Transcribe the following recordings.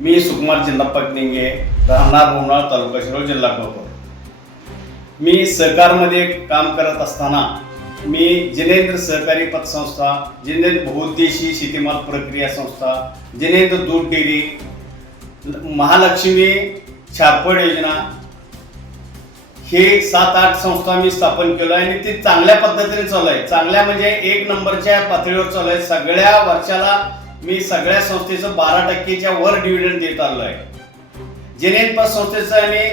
मी सुकुमार जिल्हाप्पा निंगे राहणार बोमनाळ तालुका शिरोळ जिल्हा कोल्हापूर. मी सहकारमध्ये काम करत असताना मी जिनेंद्र सहकारी पतसंस्था जिनेंद्र बहुद्देशी शेतीमाल प्रक्रिया संस्था जिनेंद्र दूध डेअरी महालक्ष्मी छापड योजना हे सात आठ संस्था मी स्थापन केलं आहे आणि ते चांगल्या पद्धतीने चालू आहे. चांगल्या म्हणजे एक नंबरच्या पातळीवर चालू आहे. सगळ्या वर्षाला मी सगळ्या संस्थेचं बारा टक्केच्या वर डिव्हिडंड देत आलो आहे जेनेन संस्थेचं आम्ही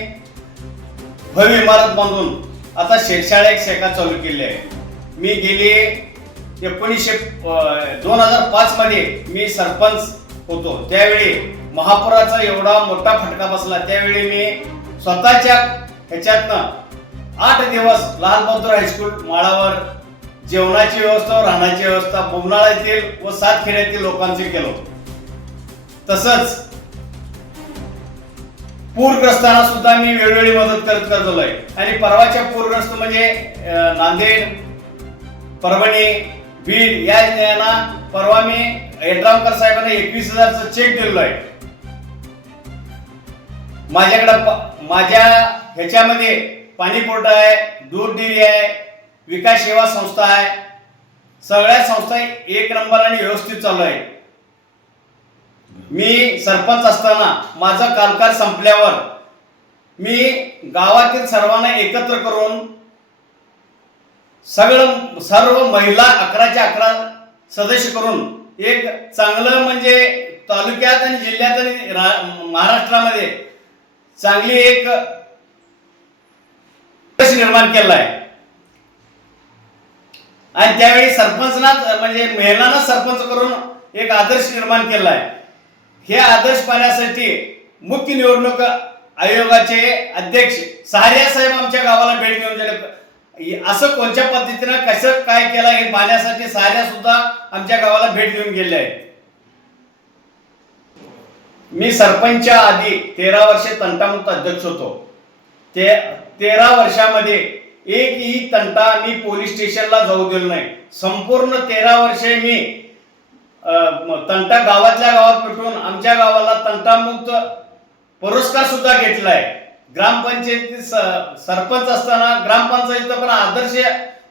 भव्य इमारत बांधून आता शेरशाळा एक शाखा चालू केली आहे. मी गेली एकोणीसशे दोन हजार पाच मध्ये मी सरपंच होतो. त्यावेळी महापुराचा एवढा मोठा फटका बसला. त्यावेळी मी स्वतःच्या ह्याच्यातनं आठ दिवस लाल बहादूर हायस्कूल माळावर जेवणाची व्यवस्था राहण्याची व्यवस्था बोमनाळ्यातील व सातखेड्यातील लोकांचे केलो तसंच पूरग्रस्तांना सुद्धा मी वेळोवेळी मदत करत करतो आहे आणि परवाच्या पूरग्रस्त म्हणजे नांदेड परभणी बीड या जिल्ह्यांना परवा मी यड्रावकर साहेबांना एकवीस हजारचा चेक दिलेलो आहे माझ्याकडे माझ्या ह्याच्यामध्ये पाणी पुरवठा आहे दूध डेअरी आहे विकास सेवा संस्था आहे. सगळ्या संस्था एक नंबर आणि व्यवस्थित चालू आहे. मी सरपंच असताना माझा कालकाल संपल्यावर मी गावातील सर्वांना एकत्र करून सगळं सर्व महिला अकराच्या अकरा सदस्य करून एक चांगलं म्हणजे तालुक्यात आणि जिल्ह्यात आणि रा- महाराष्ट्रामध्ये चांगली एक निर्माण केला आहे. आणि त्यावेळी सरपंचनाच म्हणजे महिलांना सरपंच करून एक आदर्श निर्माण केला आहे हे आदर्श पाहण्यासाठी मुख्य निवडणूक आयोगाचे अध्यक्ष सहारिया साहेब आमच्या गावाला भेट घेऊन गेले. असं कोणत्या पद्धतीनं कसं काय केलं हे पाहण्यासाठी सहारिया सुद्धा आमच्या गावाला भेट घेऊन गेले आहेत. मी सरपंचच्या आधी तेरा वर्षे तंटामुक्त अध्यक्ष होतो. ते तेरा वर्षामध्ये एकही तंटा मी पोलीस स्टेशनला जाऊ दिलो नाही. संपूर्ण तेरा वर्षे मी तंटा गावातल्या गावात पेटवून आमच्या गावाला तंटामुक्त पुरस्कार सुद्धा घेतलाय. ग्रामपंचायती स- सरपंच असताना ग्रामपंचायतीचा पण आदर्श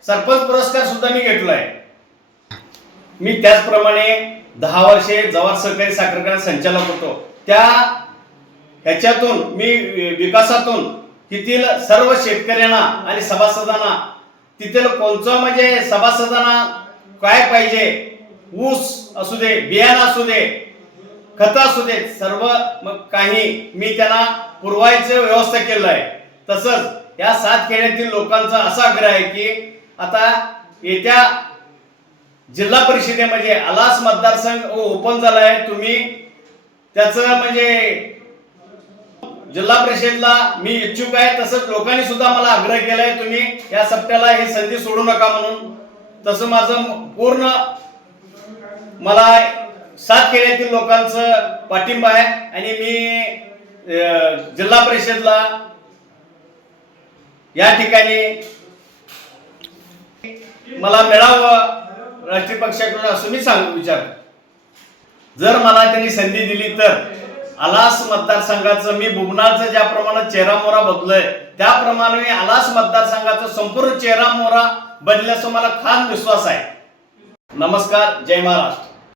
सरपंच पुरस्कार सुद्धा मी घेतलाय. मी त्याचप्रमाणे दहा वर्षे जवाहर सहकारी साखर संचालक होतो. त्या ह्याच्यातून मी विकासातून तिथील सर्व शेतकऱ्यांना आणि सभासदांना तिथील कोणचं म्हणजे सभासदांना काय पाहिजे ऊस असू दे बियाणं असू दे खत असू दे सर्व मग काही मी त्यांना पुरवायचं व्यवस्था केलं आहे. तसंच या सात खेड्यातील लोकांचा असा आग्रह आहे की आता येत्या जिल्हा परिषदेमध्ये अलास मतदारसंघ ओपन झाला आहे तुम्ही त्याचं म्हणजे जिल्हा परिषदला मी इच्छुक आहे तसंच लोकांनी सुद्धा मला आग्रह केलाय तुम्ही या सप्त्याला ही संधी सोडू नका म्हणून. तसं माझं पूर्ण मला सात खेड्यातील लोकांचं पाठिंबा आहे. आणि मी जिल्हा परिषदला या ठिकाणी मला मिळावं राष्ट्रीय पक्षाकडून असं मी सांगू विचार जर मला त्यांनी संधी दिली तर. आलास मतदारसंघाचं मी बुमनाचं ज्याप्रमाणे चेहरा मोरा बदलय त्याप्रमाणे मी आलास मतदारसंघाचा संपूर्ण चेहरा मोरा बदलल्याचा मला खास विश्वास आहे. नमस्कार जय महाराष्ट्र.